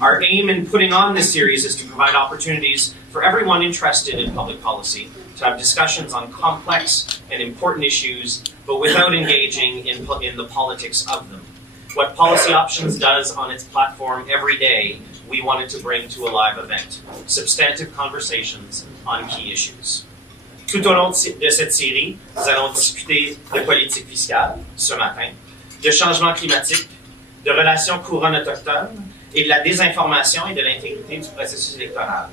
Our aim in putting on this series is to provide opportunities for everyone interested in public policy to have discussions on complex and important issues, but without engaging in the politics of them. What Policy Options does on its platform every day, we wanted to bring to a live event. Substantive conversations on key issues. Tout au long de cette série, nous allons discuter de politique fiscale ce matin, de changement climatique, de relations couronne-autochtone et de la désinformation et de l'intégrité du processus électoral.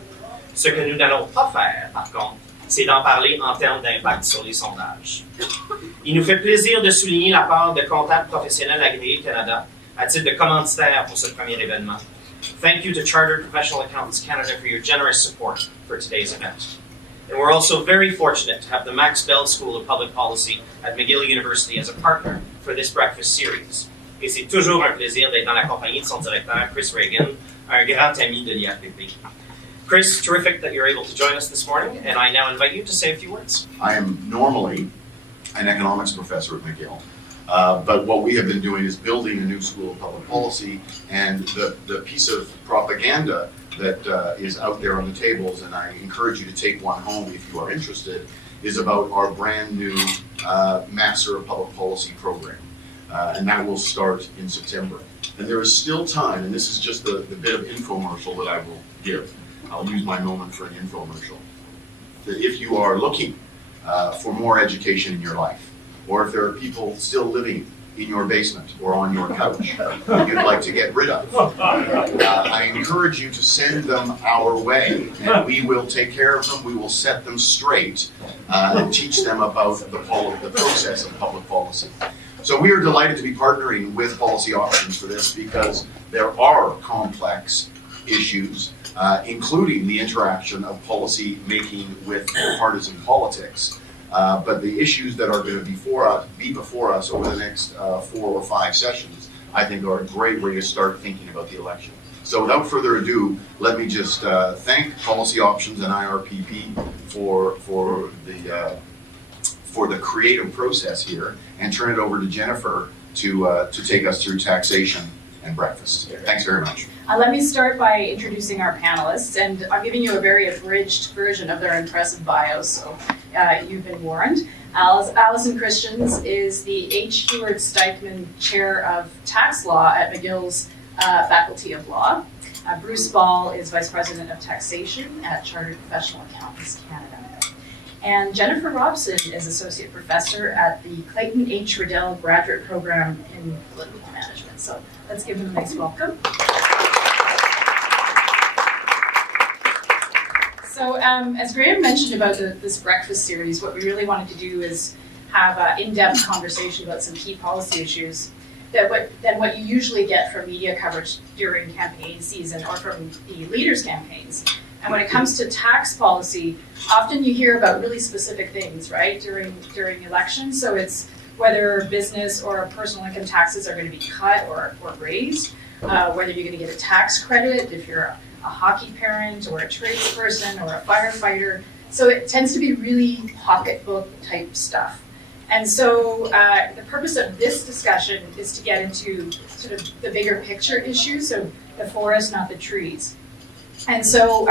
Ce que nous n'allons pas faire, par contre, c'est d'en parler en termes d'impact sur les sondages. Il nous fait plaisir de souligner la part de comptables professionnels agréés Canada à titre de commanditaire pour ce premier événement. Thank you to Chartered Professional Accountants Canada for your generous support for today's event. And we're also very fortunate to have the Max Bell School of Public Policy at McGill University as a partner for this breakfast series. Et c'est toujours un plaisir d'être dans la compagnie de son directeur, Chris Reagan, un grand ami de l'IAPP. Chris, terrific that you're able to join us this morning, and I now invite you to say a few words. I am normally an economics professor at McGill, but what we have been doing is building a new school of public policy, and the piece of propaganda that is out there on the tables, and I encourage you to take one home if you are interested, is about our brand new Master of Public Policy program. And that will start in September. And there is still time, and this is just the bit of infomercial that I will give. I'll use my moment for an infomercial. That if you are looking for more education in your life, or if there are people still living in your basement or on your couch that you'd like to get rid of, I encourage you to send them our way, and we will take care of them. We will set them straight and teach them about the process of public policy. So we are delighted to be partnering with Policy Options for this because there are complex issues, including the interaction of policy making with partisan politics. But the issues that are going to be before us over the next 4 or 5 sessions, I think are a great way to start thinking about the election. So without further ado, let me just thank Policy Options and IRPP for the creative process here, and turn it over to Jennifer to take us through taxation and breakfast. Thanks very much. Let me start by introducing our panelists, and I'm giving you a very abridged version of their impressive bios, so you've been warned. Allison Christians is the H. Heward Steichman Chair of Tax Law at McGill's Faculty of Law. Bruce Ball is Vice President of Taxation at Chartered Professional Accountants Canada. And Jennifer Robson is Associate Professor at the Clayton H. Rideau Graduate Program in Political Management. So let's give them a nice welcome. So as Graham mentioned about this breakfast series, what we really wanted to do is have an in-depth conversation about some key policy issues than what you usually get from media coverage during campaign season or from the leaders' campaigns. And when it comes to tax policy, often you hear about really specific things, right, during elections. So it's whether business or personal income taxes are going to be cut or raised, whether you're going to get a tax credit if you're a hockey parent or a tradesperson or a firefighter. So it tends to be really pocketbook type stuff. And so the purpose of this discussion is to get into sort of the bigger picture issues, so the forest, not the trees. And so,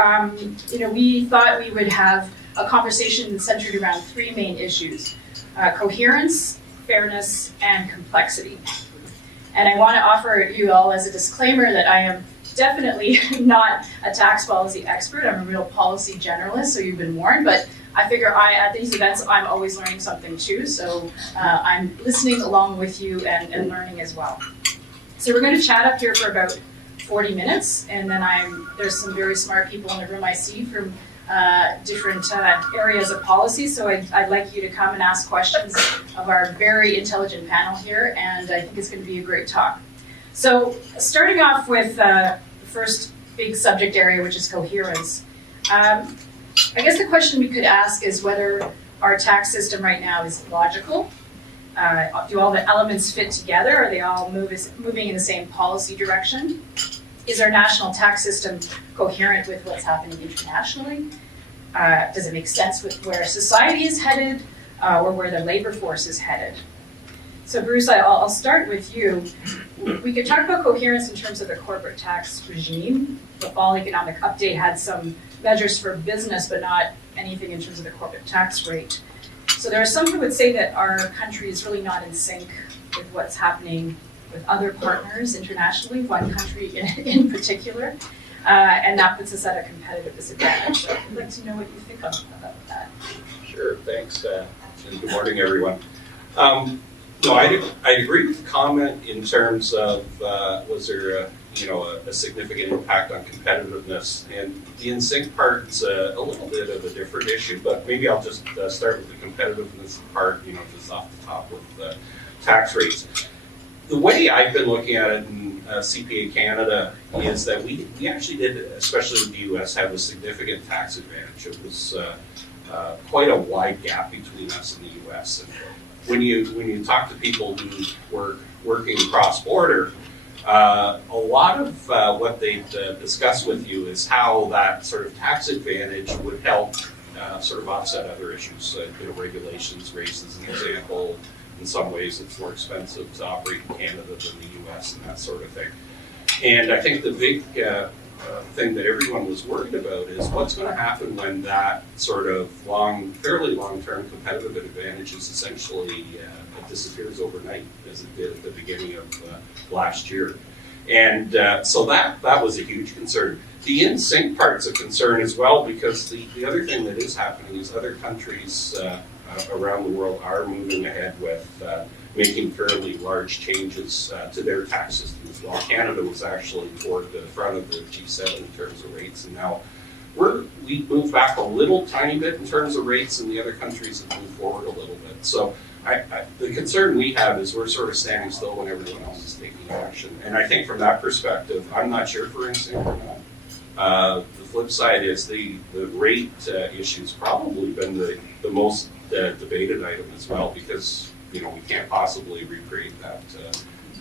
we thought we would have a conversation centered around 3 main issues: coherence, fairness, and complexity. And I want to offer you all as a disclaimer that I am definitely not a tax policy expert. I'm a real policy generalist, so you've been warned. But I figure at these events, I'm always learning something too. So I'm listening along with you and learning as well. So we're going to chat up here for about 40 minutes, and then there's some very smart people in the room I see from different areas of policy, so I'd like you to come and ask questions of our very intelligent panel here, and I think it's going to be a great talk. So starting off with the first big subject area, which is coherence, I guess the question we could ask is whether our tax system right now is logical. Do all the elements fit together? Are they all moving in the same policy direction? Is our national tax system coherent with what's happening internationally? Does it make sense with where society is headed or where the labor force is headed? So Bruce, I'll start with you. We could talk about coherence in terms of the corporate tax regime. The fall economic update had some measures for business, but not anything in terms of the corporate tax rate. So there are some who would say that our country is really not in sync with what's happening with other partners internationally, one country in particular, and that puts us at a competitive disadvantage. So I'd like to know what you think about that. Sure, thanks, and good morning, everyone. No, I agree with the comment in terms of was there a significant impact on competitiveness, and the in-sync part's a little bit of a different issue, but maybe I'll just start with the competitiveness part, just off the top with tax rates. The way I've been looking at it in CPA Canada is that we actually did, especially with the US, have a significant tax advantage. It was quite a wide gap between us and the US. And when you talk to people who were working cross-border, a lot of what they've discussed with you is how that sort of tax advantage would help sort of offset other issues. Regulations, race as an example. In some ways, it's more expensive to operate in Canada than the US and that sort of thing. And I think the big thing that everyone was worried about is what's going to happen when that sort of fairly long-term competitive advantage is essentially disappears overnight, as it did at the beginning of last year. And so that was a huge concern. The in-sync part's a concern as well, because the other thing that is happening is other countries around the world are moving ahead with making fairly large changes to their tax system as well. Canada was actually toward the front of the G7 in terms of rates, and now we moved back a little tiny bit in terms of rates, and the other countries have moved forward a little bit. So the concern we have is we're sort of standing still when everyone else is taking action. And I think from that perspective, I'm not sure for in-sync or not. The flip side is the rate issue's probably been the most debated item as well, because we can't possibly recreate that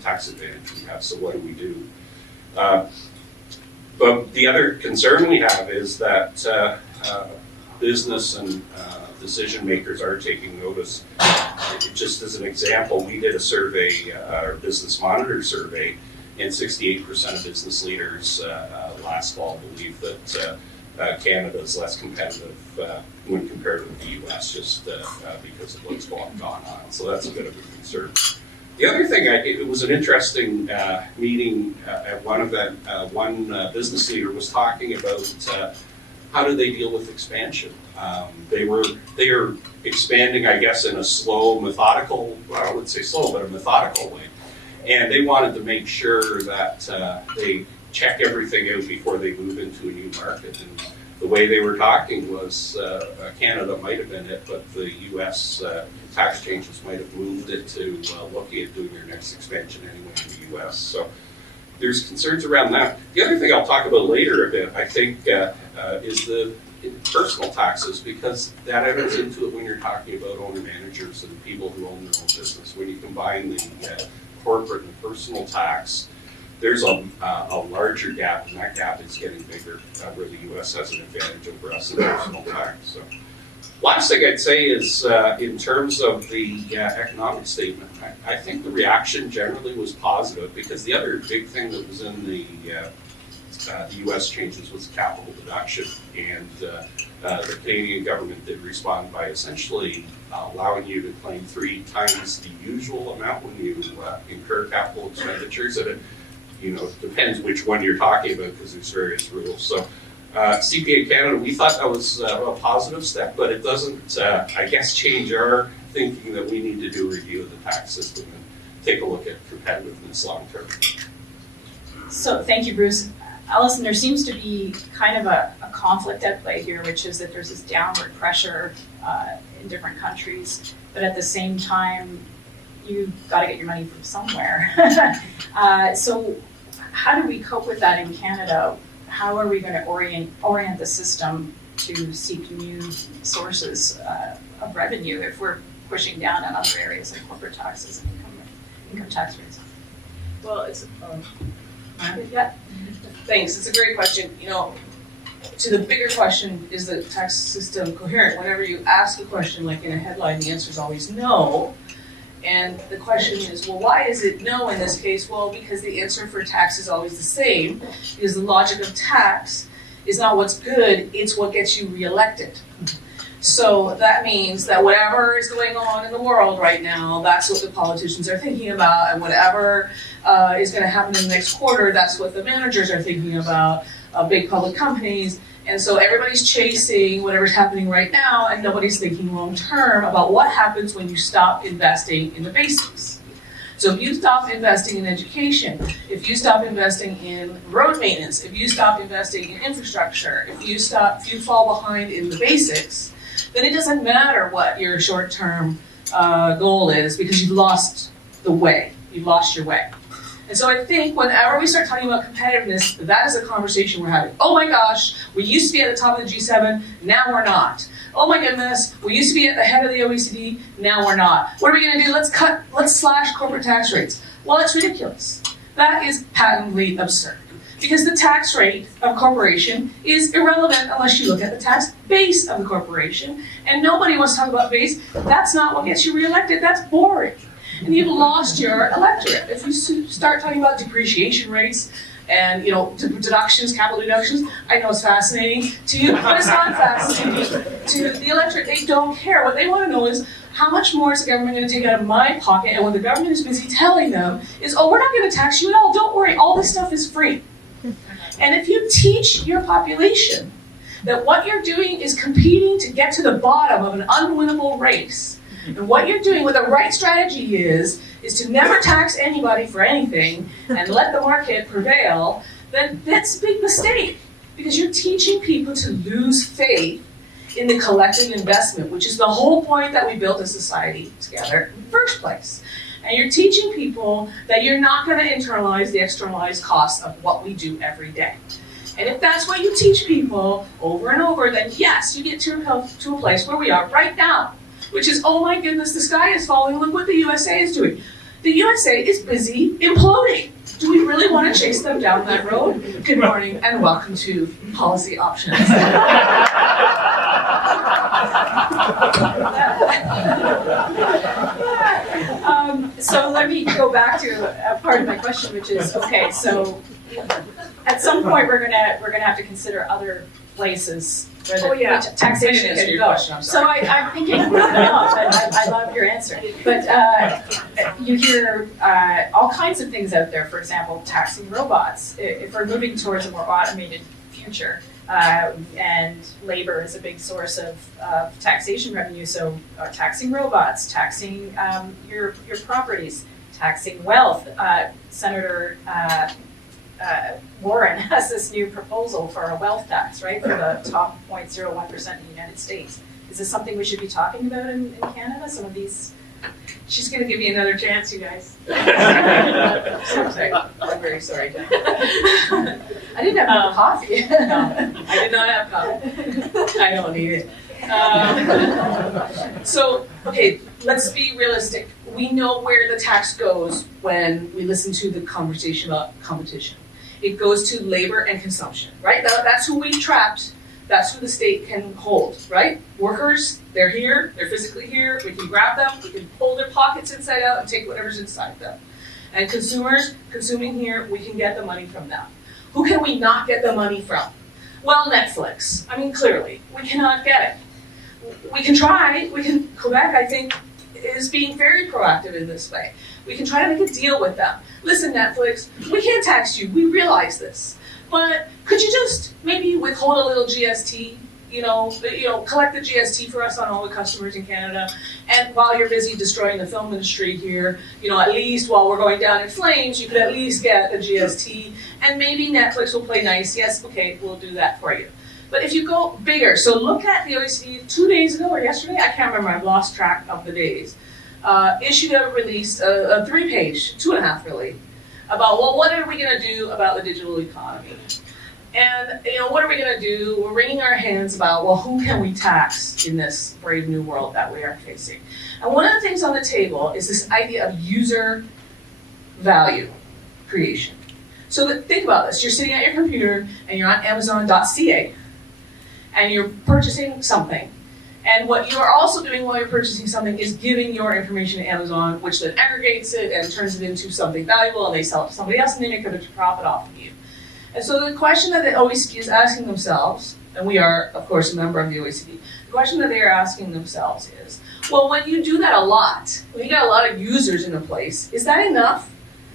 tax advantage we have. So what do we do? But the other concern we have is that business and decision makers are taking notice. Just as an example, we did a survey, our Business Monitor survey, and 68% of business leaders last fall believe that Canada is less competitive when compared with the US, just because of what's gone on. So that's a bit of a concern. The other thing, it was an interesting meeting at one event. One business leader was talking about how do they deal with expansion. They are expanding, I guess, in a slow, methodical, well, I wouldn't say slow, but a methodical way. And they wanted to make sure that they check everything out before they move into a new market. And the way they were talking was Canada might have been it, but the US tax changes might have moved it to looking at doing your next expansion anyway in the US. So there's concerns around that. The other thing I'll talk about later a bit, I think, is the personal taxes, because that enters into it when you're talking about owner-managers and people who own their own business. When you combine the corporate and personal tax, there's a larger gap, and that gap is getting bigger, where the U.S. has an advantage over us in personal tax. So, last thing I'd say is, in terms of the economic statement, I think the reaction generally was positive, because the other big thing that was in the U.S. changes was capital deduction, and the Canadian government did respond by essentially allowing you to claim 3 times the usual amount when you incur capital expenditures, and it depends which one you're talking about, because there's various rules. So CPA Canada, we thought that was a positive step, but it doesn't, I guess, change our thinking that we need to do a review of the tax system and take a look at competitiveness long term. So thank you, Bruce. Allison, there seems to be kind of a conflict at play here, which is that there's this downward pressure in different countries, but at the same time, you've got to get your money from somewhere. So how do we cope with that in Canada? How are we going to orient the system to seek new sources of revenue if we're pushing down on other areas like corporate taxes and income tax rates? Well, it's Yeah. thanks. It's a great question. To the bigger question, is the tax system coherent? Whenever you ask a question like in a headline, the answer is always no. And the question is, well, why is it no in this case? Well, because the answer for tax is always the same, because the logic of tax is not what's good, it's what gets you reelected. So that means that whatever is going on in the world right now, that's what the politicians are thinking about, and whatever is going to happen in the next quarter, that's what the managers are thinking about, big public companies. And so everybody's chasing whatever's happening right now, and nobody's thinking long term about what happens when you stop investing in the basics. So if you stop investing in education, if you stop investing in road maintenance, if you stop investing in infrastructure, if you fall behind in the basics, then it doesn't matter what your short-term goal is, because you've lost the way. You've lost your way. And so I think whenever we start talking about competitiveness, that is a conversation we're having. Oh my gosh, we used to be at the top of the G7, now we're not. Oh my goodness, we used to be at the head of the OECD, now we're not. What are we going to do? Let's slash corporate tax rates. Well, that's ridiculous. That is patently absurd. Because the tax rate of a corporation is irrelevant unless you look at the tax base of the corporation. And nobody wants to talk about base. That's not what gets you reelected. That's boring. And you've lost your electorate. If you start talking about depreciation rates and deductions, capital deductions, I know it's fascinating to you, but it's not fascinating to the electorate. They don't care. What they want to know is, how much more is the government going to take out of my pocket? And what the government is busy telling them is, oh, we're not going to tax you at all. Don't worry. All this stuff is free. And if you teach your population that what you're doing is competing to get to the bottom of an unwinnable race, and what you're doing, what the right strategy is to never tax anybody for anything and let the market prevail, then that's a big mistake. Because you're teaching people to lose faith in the collective investment, which is the whole point that we built a society together in the first place. And you're teaching people that you're not going to internalize the externalized costs of what we do every day. And if that's what you teach people over and over, then yes, you get to a place where we are right now, which is, oh my goodness, the sky is falling, look what the USA is doing. The USA is busy imploding. Do we really want to chase them down that road? Good morning and welcome to Policy Options. So let me go back to a part of my question, which is, okay, so at some point we're gonna have to consider other places where the taxation can go. So I'm thinking, no, but I love your answer. But you hear all kinds of things out there. For example, taxing robots. If we're moving towards a more automated future, and labor is a big source of taxation revenue, so taxing robots, taxing your properties, taxing wealth. Senator Warren has this new proposal for a wealth tax, right, for the top 0.01% in the United States. Is this something we should be talking about in Canada? Some of these. She's going to give me another chance, you guys. I'm very sorry. I didn't have coffee. No, I did not have coffee. I don't need it. So, okay, let's be realistic. We know where the tax goes when we listen to the conversation about competition. It goes to labor and consumption, right? That's who we trapped. That's who the state can hold, right? Workers, they're here, they're physically here, we can grab them, we can pull their pockets inside out and take whatever's inside them. And consumers, consuming here, we can get the money from them. Who can we not get the money from? Well, Netflix. I mean, clearly, we cannot get it. We can try, Quebec, I think, is being very proactive in this way. We can try to make a deal with them. Listen, Netflix, we can't tax you, we realize this. But could you just maybe withhold a little GST, collect the GST for us on all the customers in Canada, and while you're busy destroying the film industry here, at least while we're going down in flames, you could at least get the GST, and maybe Netflix will play nice. Yes, okay, we'll do that for you. But if you go bigger, so look at the OECD 2 days ago or yesterday, I can't remember, I've lost track of the days, issued a release, a 3-page, 2.5 really, about, well, what are we going to do about the digital economy? And, what are we going to do? We're wringing our hands about, well, who can we tax in this brave new world that we are facing? And one of the things on the table is this idea of user value creation. So think about this. You're sitting at your computer and you're on Amazon.ca and you're purchasing something. And what you are also doing while you're purchasing something is giving your information to Amazon, which then aggregates it and turns it into something valuable, and they sell it to somebody else, and they make a profit off of you. And so the question that the OECD is asking themselves, and we are, of course, a member of the OECD, the question that they are asking themselves is, well, when you do that a lot, when you get a lot of users in a place, is that enough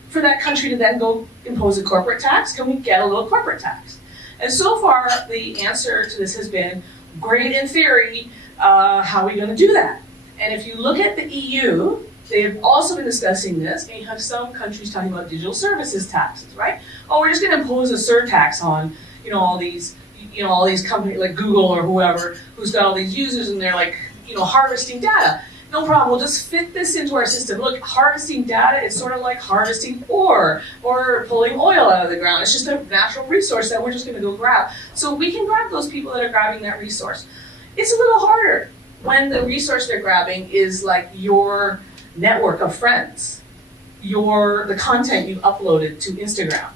for that country to then go impose a corporate tax? Can we get a little corporate tax? And so far, the answer to this has been, great in theory, how are we going to do that? And if you look at the EU, they have also been discussing this, and you have some countries talking about digital services taxes, right? Oh, we're just going to impose a surtax on, all these companies like Google or whoever who's got all these users, and they're like, harvesting data. No problem, we'll just fit this into our system. Look, harvesting data is sort of like harvesting ore or pulling oil out of the ground. It's just a natural resource that we're just going to go grab. So we can grab those people that are grabbing that resource. It's a little harder when the resource they're grabbing is like your network of friends, the content you've uploaded to Instagram.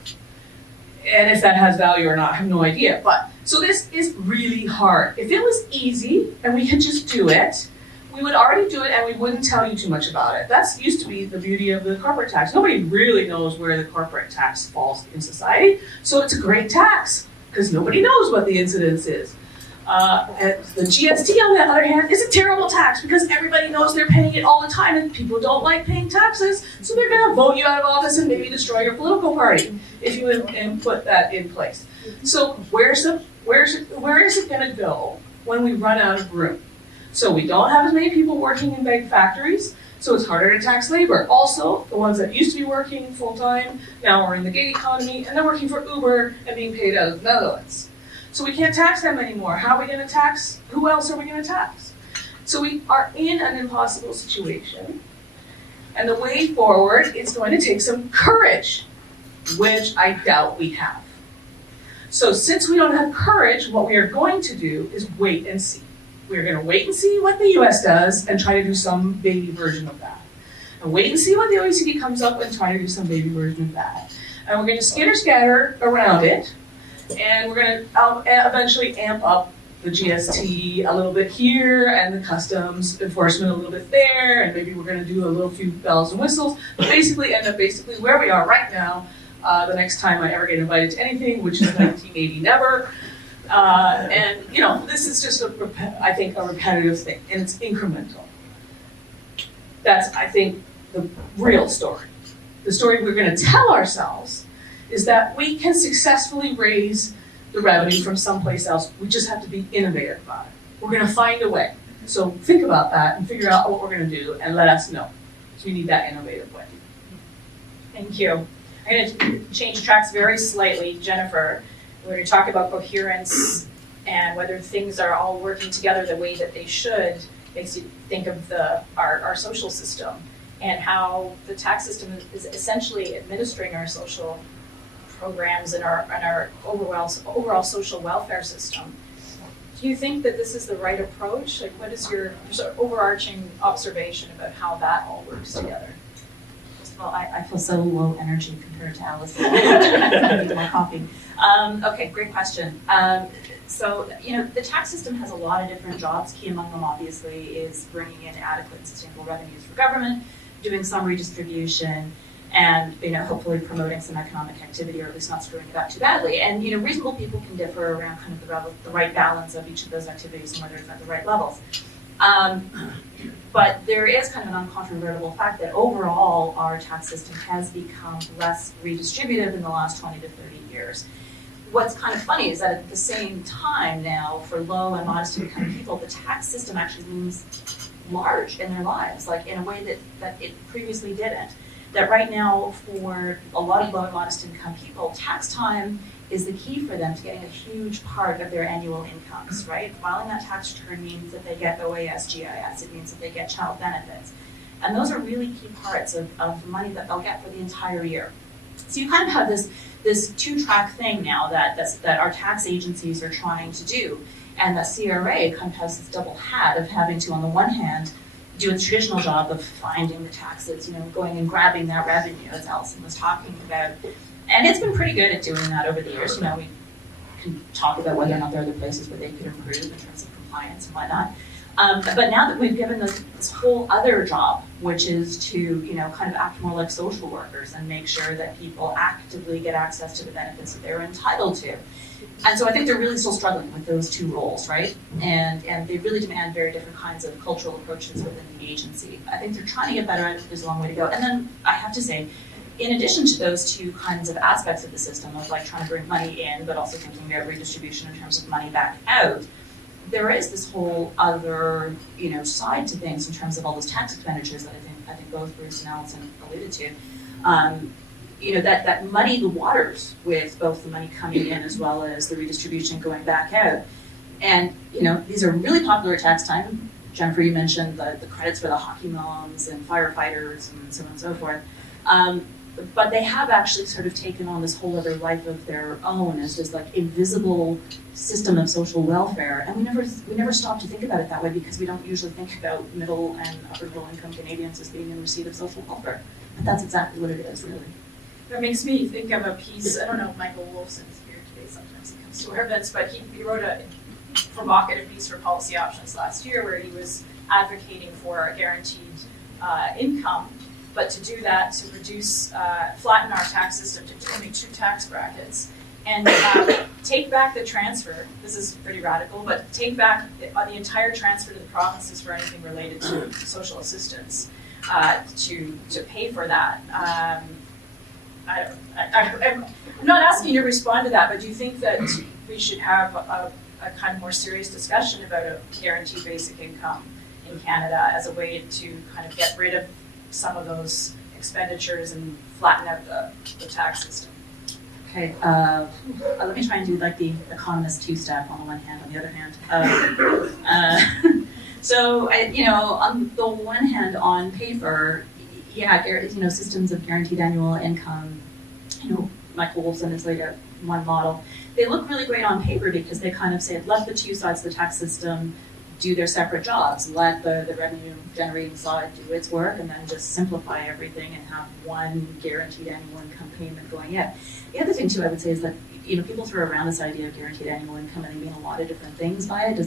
And if that has value or not, I have no idea. But so this is really hard. If it was easy and we could just do it, we would already do it and we wouldn't tell you too much about it. That used to be the beauty of the corporate tax. Nobody really knows where the corporate tax falls in society, so it's a great tax because nobody knows what the incidence is. And the GST, on the other hand, is a terrible tax because everybody knows they're paying it all the time, and people don't like paying taxes, so they're going to vote you out of office and maybe destroy your political party if you put that in place. So where is it going to go when we run out of room? So we don't have as many people working in big factories, so it's harder to tax labor. Also, the ones that used to be working full-time now are in the gig economy, and they're working for Uber and being paid out of the Netherlands. So we can't tax them anymore. How are we going to tax? Who else are we going to tax? So we are in an impossible situation. And the way forward is going to take some courage, which I doubt we have. So since we don't have courage, what we are going to do is wait and see. We're going to wait and see what the US does and try to do some baby version of that. And wait and see what the OECD comes up and try to do some baby version of that. And we're going to skitter-scatter around it. And we're going to eventually amp up the GST a little bit here and the customs enforcement a little bit there, and maybe we're going to do a little few bells and whistles, but basically end up where we are right now, the next time I ever get invited to anything, which is 1980 never. And this is just I think a repetitive thing, and it's incremental. That's, I think, the real story. The story we're going to tell ourselves is that we can successfully raise the revenue from someplace else. We just have to be innovative about it. We're going to find a way. So think about that and figure out what we're going to do and let us know. So we need that innovative way. Thank you. I'm going to change tracks very slightly. Jennifer, we're going to talk about coherence and whether things are all working together the way that they should. Makes you think of our social system and how the tax system is essentially administering our social programs and our overall social welfare system. Do you think that this is the right approach? Like, what is your sort of overarching observation about how that all works together? Well, I feel so low energy compared to Allison. I need more coffee. Okay, great question. So, the tax system has a lot of different jobs. Key among them, obviously, is bringing in adequate and sustainable revenues for government, doing some redistribution, and hopefully promoting some economic activity, or at least not screwing it up too badly. And reasonable people can differ around kind of the right balance of each of those activities and whether it's at the right levels. But there is kind of an uncontrovertible fact that overall our tax system has become less redistributive in the last 20 to 30 years. What's kind of funny is that at the same time now, for low and modest income people, the tax system actually looms large in their lives, like in a way that it previously didn't. That right now, for a lot of low and modest income people, tax time is the key for them to getting a huge part of their annual incomes, right? Filing that tax return means that they get OAS, GIS, it means that they get child benefits. And those are really key parts of the money that they'll get for the entire year. So you kind of have this two-track thing now that our tax agencies are trying to do. And that CRA kind of has this double hat of having to, on the one hand, do a traditional job of finding the taxes, going and grabbing that revenue, as Allison was talking about. And it's been pretty good at doing that over the years. We can talk about whether or not there are other places where they could improve in terms of compliance and whatnot. But now that we've given this whole other job, which is to, you know, kind of act more like social workers and make sure that people actively get access to the benefits that they're entitled to. And so I think they're really still struggling with those two roles, right? And they really demand very different kinds of cultural approaches within the agency. I think they're trying to get better at it, there's a long way to go. And then I have to say, in addition to those two kinds of aspects of the system of like trying to bring money in, but also thinking about redistribution in terms of money back out, there is this whole other, you know, side to things in terms of all those tax expenditures that I think both Bruce and Allison alluded to. You know, that muddy the waters with both the money coming in as well as the redistribution going back out. And, you know, these are really popular at tax time. Jennifer, you mentioned the credits for the hockey moms and firefighters and so on and so forth. But they have actually sort of taken on this whole other life of their own as this like invisible system of social welfare. And we never stop to think about it that way because we don't usually think about middle and upper middle income Canadians as being in receipt of social welfare. But that's exactly what it is, really. That makes me think of a piece, I don't know if Michael Wolfson is here today, sometimes he comes to our events, but he wrote a provocative piece for Policy Options last year where he was advocating for a guaranteed income, but to do that, to reduce, flatten our tax system to only 2 tax brackets, and take back the transfer, this is pretty radical, but take back the entire transfer to the provinces for anything related to social assistance, to pay for that. I'm not asking you to respond to that, but do you think that we should have a kind of more serious discussion about a guaranteed basic income in Canada as a way to kind of get rid of some of those expenditures and flatten out the tax system? Okay, let me try and do like the economist two-step on the one hand, on the other hand. So, you know, on the one hand, on paper, yeah, you know, systems of guaranteed annual income, you know, Michael Wolfson has laid out one model. They look really great on paper because they kind of say, let the two sides of the tax system do their separate jobs, let the revenue generating side do its work, and then just simplify everything and have one guaranteed annual income payment going in. The other thing too I would say is that, you know, people throw around this idea of guaranteed annual income and they mean a lot of different things by it.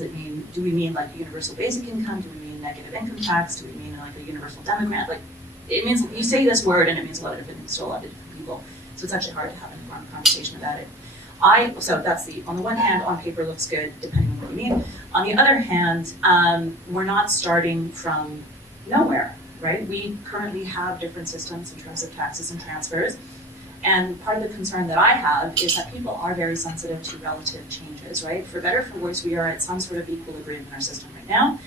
Do we mean like a universal basic income? Do we mean negative income tax? Do we mean like a universal demographic? Like, it means, you say this word and it means a lot of different things to a lot of different people. So it's actually hard to have an informed conversation about it. So that's on the one hand, on paper looks good, depending on what you mean. On the other hand, we're not starting from nowhere, right? We currently have different systems in terms of taxes and transfers. And part of the concern that I have is that people are very sensitive to relative changes, right? For better or for worse, we are at some sort of equilibrium in our system right now.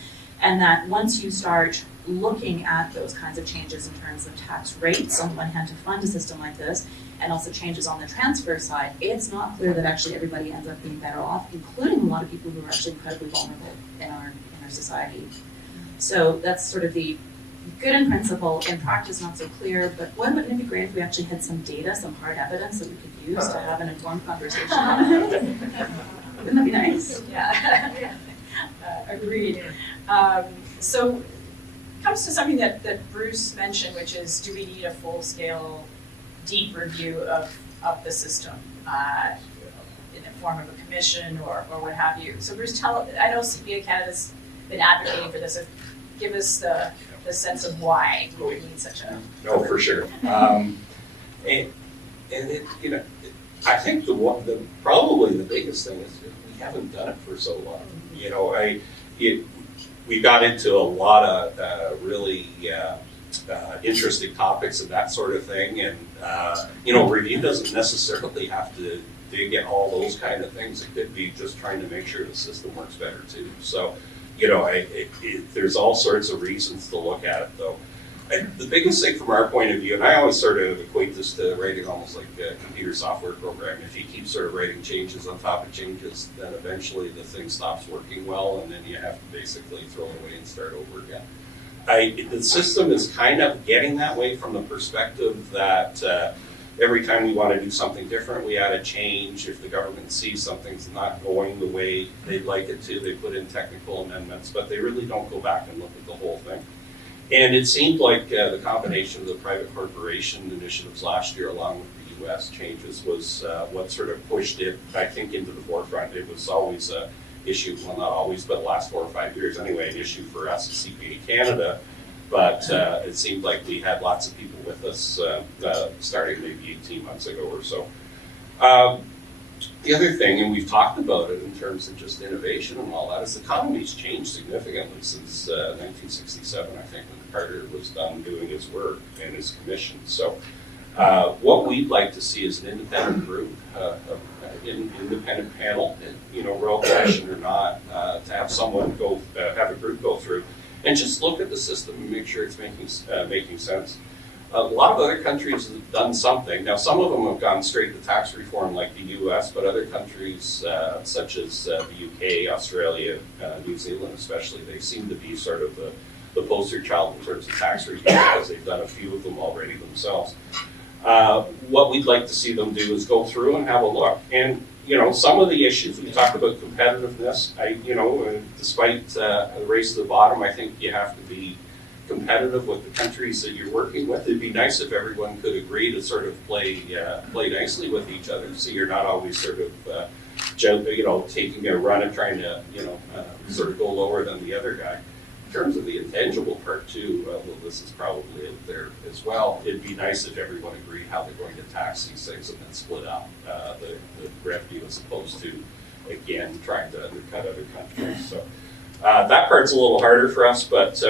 And that once you start looking at those kinds of changes in terms of tax rates, on the one hand, to fund a system like this, and also changes on the transfer side, it's not clear that actually everybody ends up being better off, including a lot of people who are actually incredibly vulnerable in our society. So that's sort of the good in principle, in practice not so clear, but wouldn't it be great if we actually had some data, some hard evidence that we could use to have an informed conversation on it? Wouldn't that be nice? Yeah, agreed. So it comes to something that Bruce mentioned, which is, do we need a full-scale, deep review of the system in the form of a commission or what have you? So Bruce, I know CPA Canada's been advocating for this. So give us the sense of why we would need such a... No, for sure. And it, you know, I think probably the biggest thing is we haven't done it for so long. You know, we got into a lot of really interesting topics and that sort of thing, and you know, review doesn't necessarily have to dig in all those kind of things. It could be just trying to make sure the system works better too. So, you know, there's all sorts of reasons to look at it, though. The biggest thing from our point of view, and I always sort of equate this to writing almost like a computer software program. If you keep sort of writing changes on top of changes, then eventually the thing stops working well, and then you have to basically throw it away and start over again. The system is kind of getting that way from the perspective that every time we want to do something different, we add a change. If the government sees something's not going the way they'd like it to, they put in technical amendments, but they really don't go back and look at the whole thing. And it seemed like the combination of the private corporation initiatives last year, along with the U.S. changes, was what sort of pushed it, I think, into the forefront. It was always issue, well, not always, but the last 4 or 5 years anyway, an issue for us at CPA Canada. But it seemed like we had lots of people with us starting maybe 18 months ago or so. The other thing, and we've talked about it in terms of just innovation and all that, is the economy's changed significantly since 1967, I think, when Carter was done doing his work and his commission. So what we'd like to see is an independent group, an independent panel, royal commission or not, to have someone have a group go through and just look at the system and make sure it's making sense. A lot of other countries have done something. Now, some of them have gone straight to tax reform like the US, but other countries such as the UK, Australia, New Zealand especially, they seem to be sort of the poster child in terms of tax reform because they've done a few of them already themselves. What we'd like to see them do is go through and have a look. And, some of the issues, we talked about competitiveness. Despite the race to the bottom, I think you have to be competitive with the countries that you're working with. It'd be nice if everyone could agree to sort of play nicely with each other, so you're not always sort of taking a run and trying to sort of go lower than the other guy. In terms of the intangible part too, well, this is probably out there as well. It'd be nice if everyone agreed how they're going to tax these things and then split up the revenue as opposed to, again, trying to undercut other countries. So. That part's a little harder for us, but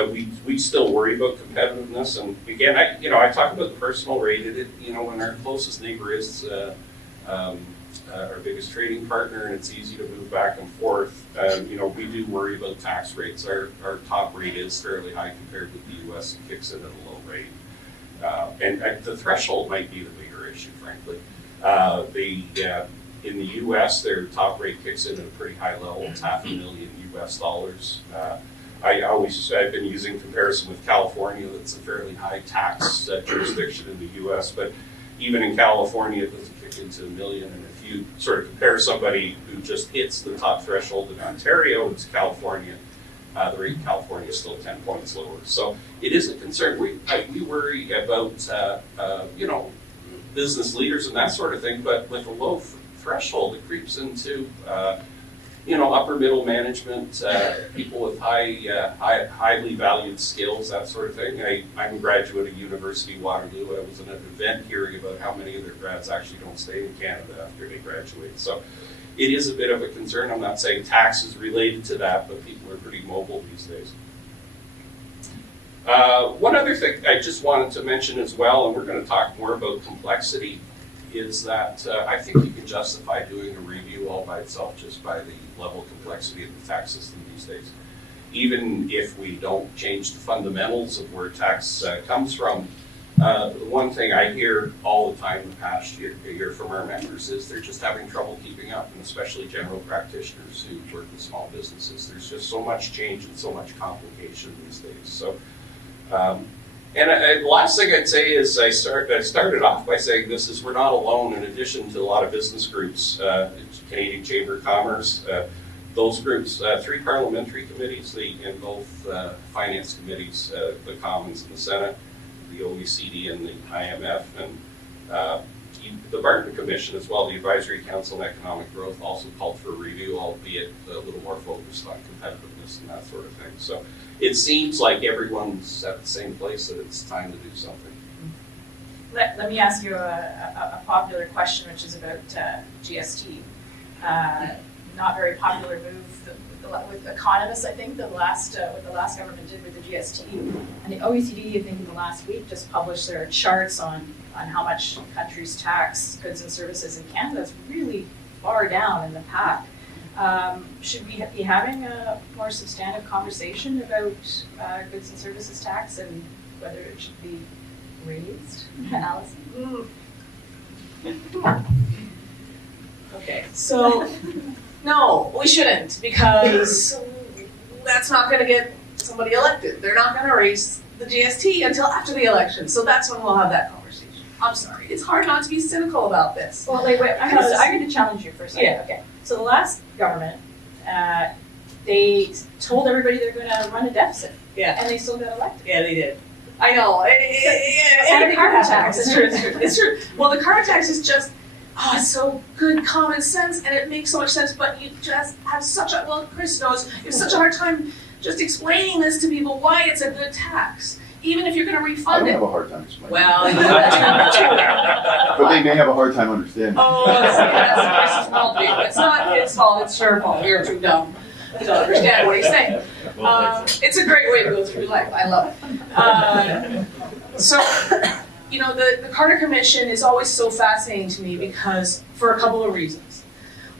we still worry about competitiveness. And again, I talk about the personal rate. When our closest neighbor is our biggest trading partner, and it's easy to move back and forth. We do worry about tax rates. Our top rate is fairly high compared with the U.S. It kicks in at a low rate, and the threshold might be the bigger issue, frankly. In the U.S., their top rate kicks in at a pretty high level. It's $500,000 US dollars. I've been using comparison with California. That's a fairly high tax jurisdiction in the U.S., but even in California, it doesn't kick into $1 million. And if you sort of compare somebody who just hits the top threshold in Ontario to California, the rate in California is still 10 points lower. So it is a concern. We worry about business leaders and that sort of thing, but with a low threshold, it creeps into upper middle management, people with highly valued skills, that sort of thing. I'm a graduate of University Waterloo. I was in an event hearing about how many of their grads actually don't stay in Canada after they graduate. So it is a bit of a concern. I'm not saying tax is related to that, but people are pretty mobile these days. One other thing I just wanted to mention as well, and we're going to talk more about complexity, is that I think you can justify doing a review all by itself just by the level of complexity of the tax system these days. Even if we don't change the fundamentals of where tax comes from, the one thing I hear all the time in the past year from our members is they're just having trouble keeping up, and especially general practitioners who work with small businesses. There's just so much change and so much complication these days. So. And the last thing I'd say is I started off by saying we're not alone. In addition to a lot of business groups, Canadian Chamber of Commerce, those groups, 3 parliamentary committees, in both finance committees, the Commons and the Senate, the OECD and the IMF, and the Barton Commission as well, the Advisory Council on Economic Growth, also called for a review, albeit a little more focused on competitiveness and that sort of thing. So it seems like everyone's at the same place that it's time to do something. Let me ask you a popular question, which is about GST. Not very popular move with economists, I think, what the last government did with the GST. And the OECD, I think, in the last week just published their charts on how much countries tax goods and services in Canada. It's really far down in the pack. Should we be having a more substantive conversation about goods and services tax and whether it should be raised? Allison? Okay, so no, we shouldn't, because that's not going to get somebody elected. They're not going to raise the GST until after the election, so that's when we'll have that conversation. I'm sorry, it's hard not to be cynical about this. Well, wait, I'm going to challenge you for a second. Yeah. Okay. So the last government, they told everybody they're going to run a deficit. Yeah. And they still got elected. Yeah, they did. I know. And the carbon tax. It's true. Well, the carbon tax is just, oh, it's so good common sense and it makes so much sense, but you just have such a, well, Chris knows, you have such a hard time just explaining this to people why it's a good tax, even if you're gonna I refund don't it. have a hard time explaining. Well, But they may have a hard time understanding. oh, that's Chris's fault. It's not his fault, it's your fault. You're too dumb to understand what he's saying. It's a great way to go through life. I love it. So, you know, the Carter Commission is always so fascinating to me because, for a couple of reasons.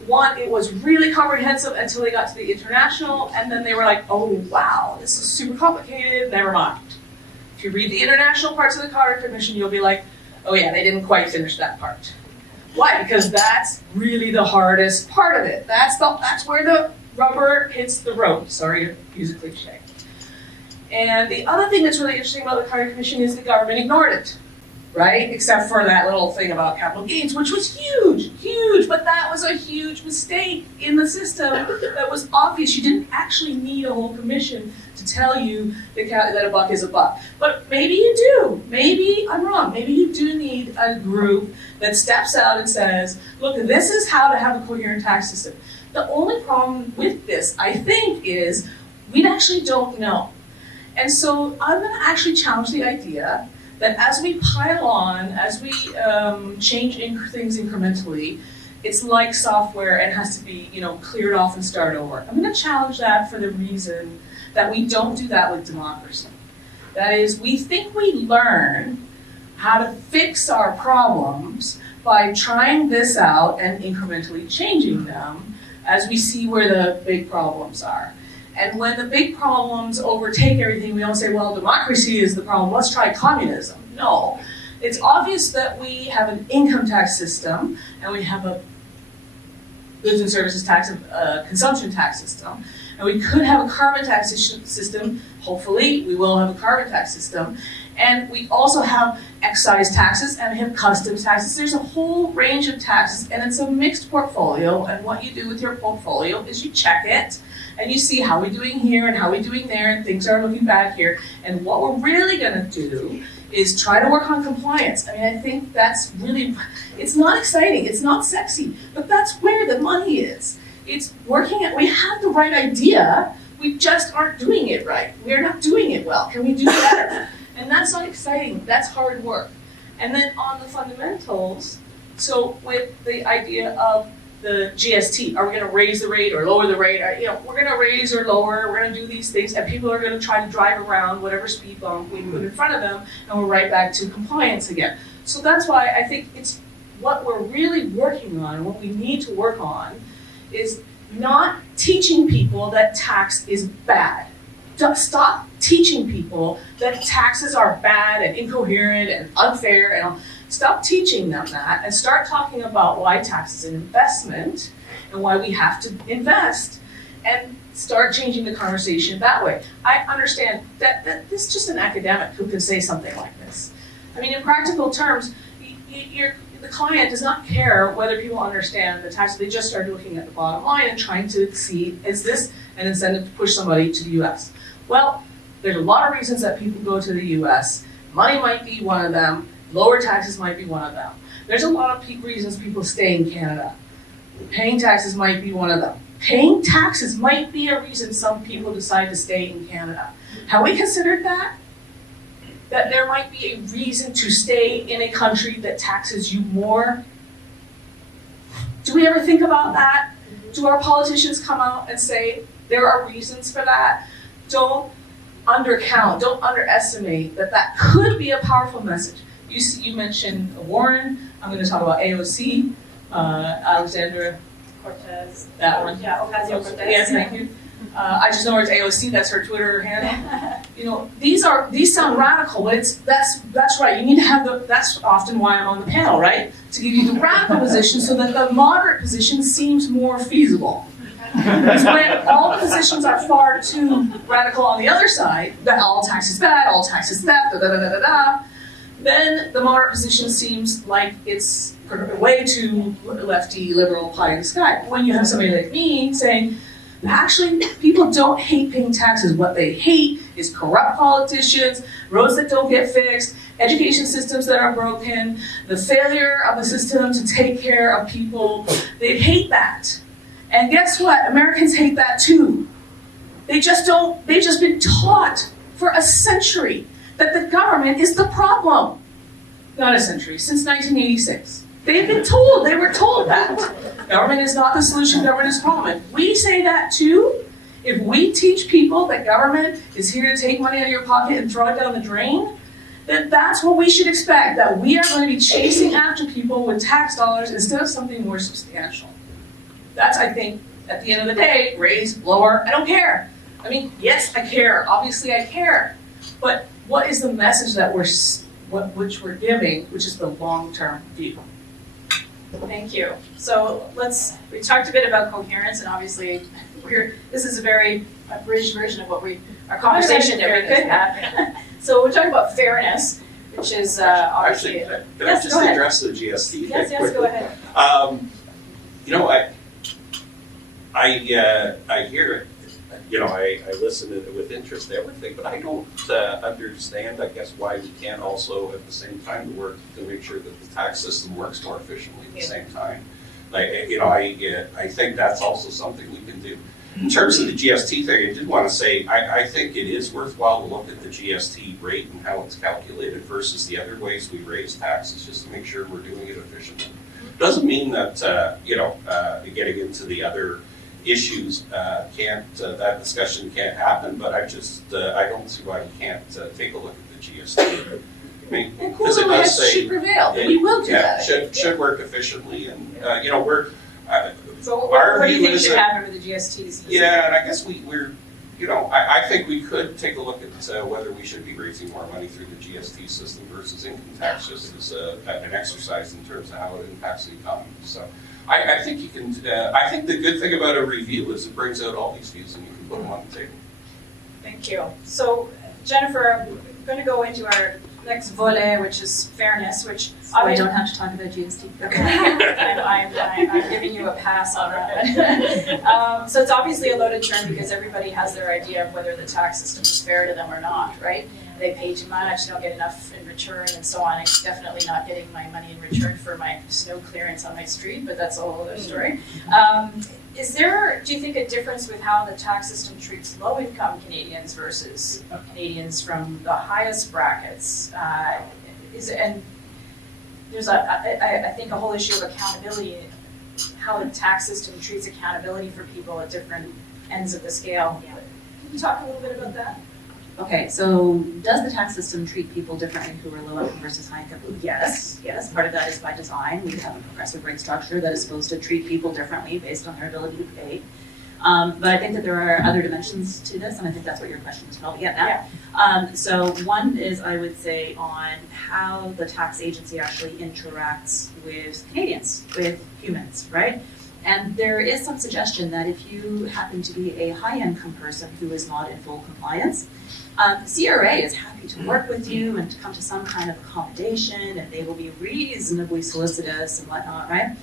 One, it was really comprehensive until they got to the international, and then they were like, oh wow, this is super complicated, never mind. If you read the international parts of the Carter Commission, you'll be like, oh yeah, they didn't quite finish that part. Why? Because that's really the hardest part of it. That's where the rubber hits the road. Sorry to use a cliche. And the other thing that's really interesting about the Carter Commission is the government ignored it, right? Except for that little thing about capital gains, which was huge, but that was a huge mistake in the system that was obvious. You didn't actually need a whole commission to tell you that a buck is a buck. But maybe you do. Maybe I'm wrong. Maybe you do need a group that steps out and says, look, this is how to have a coherent tax system. The only problem with this, I think, is we actually don't know. And so I'm going to actually challenge the idea that as we pile on, as we change things incrementally, it's like software and has to be, you know, cleared off and start over. I'm going to challenge that for the reason that we don't do that with democracy. That is, we think we learn how to fix our problems by trying this out and incrementally changing them as we see where the big problems are. And when the big problems overtake everything, we don't say, well, democracy is the problem, let's try communism. No. It's obvious that we have an income tax system, and we have a goods and services tax, consumption tax system, and we could have a carbon tax system. Hopefully, we will have a carbon tax system. And we also have excise taxes, and we have customs taxes. There's a whole range of taxes, and it's a mixed portfolio, and what you do with your portfolio is you check it, and you see how we're doing here and how we're doing there, and things are looking bad here. And what we're really gonna do is try to work on compliance. I mean, I think that's really, it's not exciting, it's not sexy, but that's where the money is. It's working at, we have the right idea, we just aren't doing it right. We're not doing it well, can we do better? And that's not exciting, that's hard work. And then on the fundamentals, so with the idea of the GST, are we gonna raise the rate or lower the rate? You know, we're gonna raise or lower, we're gonna do these things, and people are gonna try to drive around whatever speed bump we put in front of them, and we're right back to compliance again. So that's why I think it's what we're really working on, what we need to work on, is not teaching people that tax is bad. Stop teaching people that taxes are bad and incoherent and unfair, and stop teaching them that and start talking about why tax is an investment and why we have to invest, and start changing the conversation that way. I understand that this is just an academic who can say something like this. I mean, in practical terms, the client does not care whether people understand the tax. They just start looking at the bottom line and trying to see, is this an incentive to push somebody to the US? Well, there's a lot of reasons that people go to the US. Money might be one of them. Lower taxes might be one of them. There's a lot of reasons people stay in Canada. Paying taxes might be one of them. Paying taxes might be a reason some people decide to stay in Canada. Have we considered that? That there might be a reason to stay in a country that taxes you more? Do we ever think about that? Do our politicians come out and say there are reasons for that? Don't undercount, don't underestimate that could be a powerful message. You mentioned Warren. I'm going to talk about AOC, Alexandra Cortez. That one. Yeah, Ocasio-Cortez. Yes, thank you. I just know her as AOC. That's her Twitter handle. You know, these sound radical, but that's right. You need to have that's often why I'm on the panel, right? To give you the radical position so that the moderate position seems more feasible. Because when all the positions are far too radical on the other side, that all tax is bad, all tax is theft, then the moderate position seems like it's way too lefty, liberal, pie in the sky. When you have somebody like me saying, actually, people don't hate paying taxes. What they hate is corrupt politicians, roads that don't get fixed, education systems that are broken, the failure of the system to take care of people. They hate that. And guess what? Americans hate that too. They've just been taught for a century that the government is the problem. Not a century, since 1986. They were told that. Government is not the solution, government is the problem. If we say that too, if we teach people that government is here to take money out of your pocket and throw it down the drain, then that's what we should expect, that we are going to be chasing after people with tax dollars instead of something more substantial. That's, I think, at the end of the day, raise, lower, I don't care. I mean, yes, I care. Obviously, I care. But what is the message that which we're giving, which is the long-term view? Thank you. So we talked a bit about coherence, and obviously this is a very abridged version of our conversation that we could have. So we're talking about fairness, which is obviously. Actually, can yes, I just go ahead. address the GST thing Yes, quickly? go ahead. I hear it. I listen to it with interest and everything, but I don't understand, I guess, why we can't also at the same time work to make sure that the tax system works more efficiently at the same time. I think that's also something we can do. In terms of the GST thing, I did want to say, I think it is worthwhile to look at the GST rate and how it's calculated versus the other ways we raise taxes, just to make sure we're doing it efficiently. Doesn't mean that, getting into the other issues that discussion can't happen, but I don't see why we can't take a look at the GST. I mean, And because it cool does say should prevail. We will do that. should work efficiently, and So our what do you view think is should that- happen with the GSTs? and I guess I think we could take a look at whether we should be raising more money through the GST system versus income tax, just as an exercise in terms of how it impacts the economy. So I think you can. I think the good thing about a review is it brings out all these views and you can put them on the table. Thank you. So Jennifer, I'm going to go into our next volet, which is fairness, which So I don't have to talk about GST. I'm giving you a pass on that one. So it's obviously a loaded term because everybody has their idea of whether the tax system is fair to them or not, right? They pay too much, they don't get enough in return, and so on. I'm definitely not getting my money in return for my snow clearance on my street, but that's a whole other story. Is there, do you think, a difference with how the tax system treats low-income Canadians versus Canadians from the highest brackets? And there's I think a whole issue of accountability, how the tax system treats accountability for people at different ends of the scale. Can you talk a little bit about that? Okay, so does the tax system treat people differently who are low income versus high income? Yes. Part of that is by design. We have a progressive rate structure that is supposed to treat people differently based on their ability to pay. But I think that there are other dimensions to this, and I think that's what your question is probably getting at. So one is, I would say, on how the tax agency actually interacts with Canadians, with humans, right? And there is some suggestion that if you happen to be a high-income person who is not in full compliance, CRA is happy to work with you and to come to some kind of accommodation, and they will be reasonably solicitous and whatnot, right?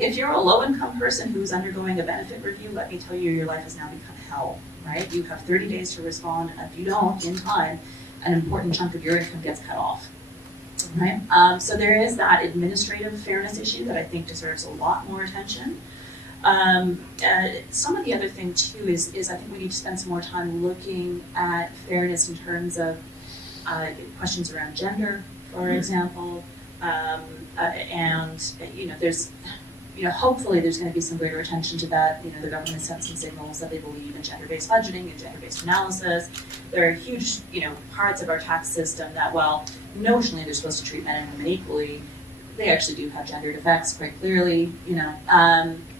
If you're a low-income person who's undergoing a benefit review, let me tell you, your life has now become hell, right? You have 30 days to respond, and if you don't in time, an important chunk of your income gets cut off, right? So there is that administrative fairness issue that I think deserves a lot more attention. Some of the other thing too is I think we need to spend some more time looking at fairness in terms of questions around gender, for example, and there's hopefully there's going to be some greater attention to that. The government has sent some signals that they believe in gender-based budgeting and gender-based analysis. There are huge parts of our tax system that, while notionally they're supposed to treat men and women equally, they actually do have gendered effects quite clearly.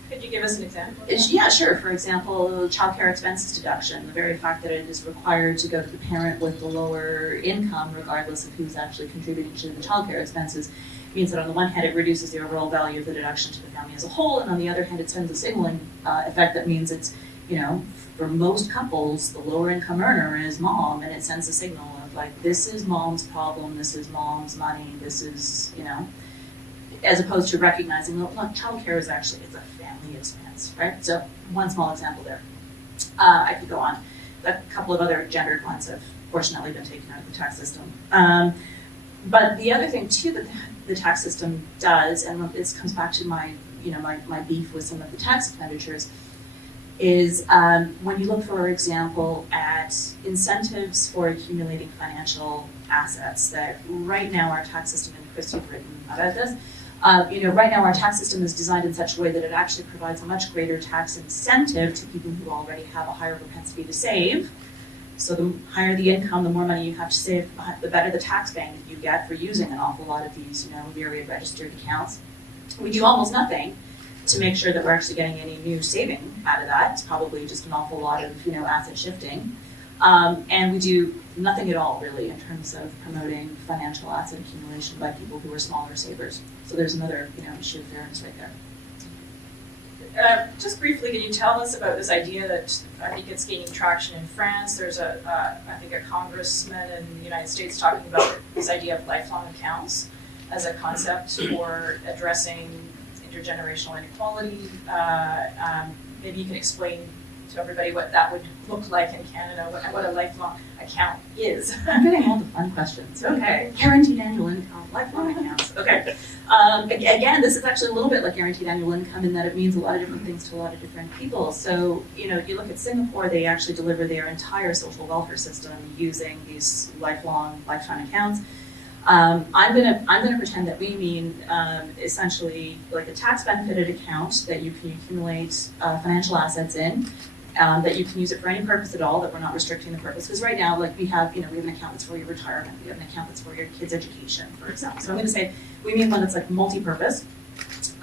Could you give us an example? Yeah, sure. For example, child care expenses deduction, the very fact that it is required to go to the parent with the lower income, regardless of who's actually contributing to the child care expenses, means that on the one hand it reduces the overall value of the deduction to the family as a whole, and on the other hand it sends a signaling effect that means it's, for most couples, the lower income earner is mom, and it sends a signal of like, this is mom's problem, this is mom's money, this is, as opposed to recognizing, look, childcare is actually, it's a family expense, right? So one small example there. I could go on. A couple of other gendered ones have fortunately been taken out of the tax system. But the other thing too that the tax system does, and this comes back to my beef with some of the tax expenditures, is when you look, for example, at incentives for accumulating financial assets, that right now our tax system, and Christy had written about this, right now our tax system is designed in such a way that it actually provides a much greater tax incentive to people who already have a higher propensity to save. So the higher the income, the more money you have to save, the better the tax bang that you get for using an awful lot of these, myriad registered accounts. We do almost nothing to make sure that we're actually getting any new saving out of that. It's probably just an awful lot of, asset shifting. And we do nothing at all, really, in terms of promoting financial asset accumulation by people who are smaller savers. So there's another, issue of fairness right there. Just briefly, can you tell us about this idea that I think it's gaining traction in France? There's I think a congressman in the United States talking about this idea of lifelong accounts as a concept for addressing intergenerational inequality. Maybe you can explain to everybody what that would look like in Canada, what a lifelong account is. I'm getting all the fun questions. Okay. Guaranteed annual income, lifelong accounts. Okay. Again, this is actually a little bit like guaranteed annual income in that it means a lot of different things to a lot of different people. So, if you look at Singapore, they actually deliver their entire social welfare system using these lifetime accounts. I'm gonna pretend that we mean essentially like a tax benefited account that you can accumulate financial assets in. That you can use it for any purpose at all, that we're not restricting the purpose. Because right now, we have an account that's for your retirement, we have an account that's for your kids' education, for example. So I'm going to say we mean one that's like multi-purpose,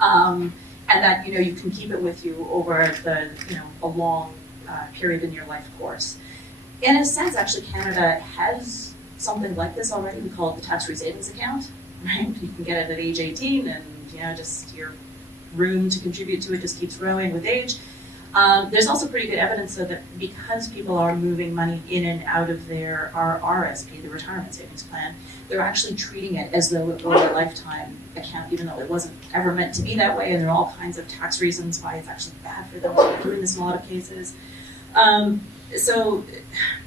and that you can keep it with you over the a long period in your life course. In a sense, actually, Canada has something like this already. We call it the tax-free savings account. Right? You can get it at age 18, and just your room to contribute to it just keeps growing with age. There's also pretty good evidence though that because people are moving money in and out of their RSP, the retirement savings plan, they're actually treating it as though it were a lifetime account, even though it wasn't ever meant to be that way, and there are all kinds of tax reasons why it's actually bad for them to be doing this in a lot of cases. So,